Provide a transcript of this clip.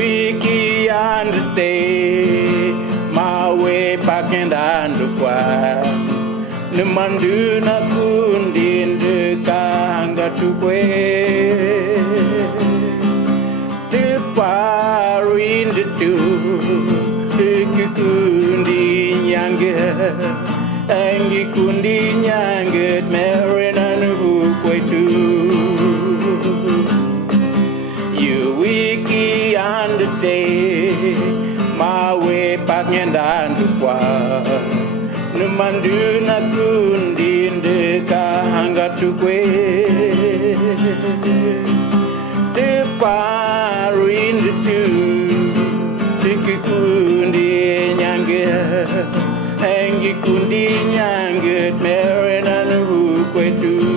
wiki and day, my way back and kwa. Nemandu na kundi ndekanga tukwe. Te parin de tu, te kundi nyange, angi kundi nyange, merina nu kwetu. You wiki and the day, my way back and kwa. Numandu na kundi ndekanga tukwe. Te parin de tu, te kundi nyange, angi kundi nyange, merina nu kwetu.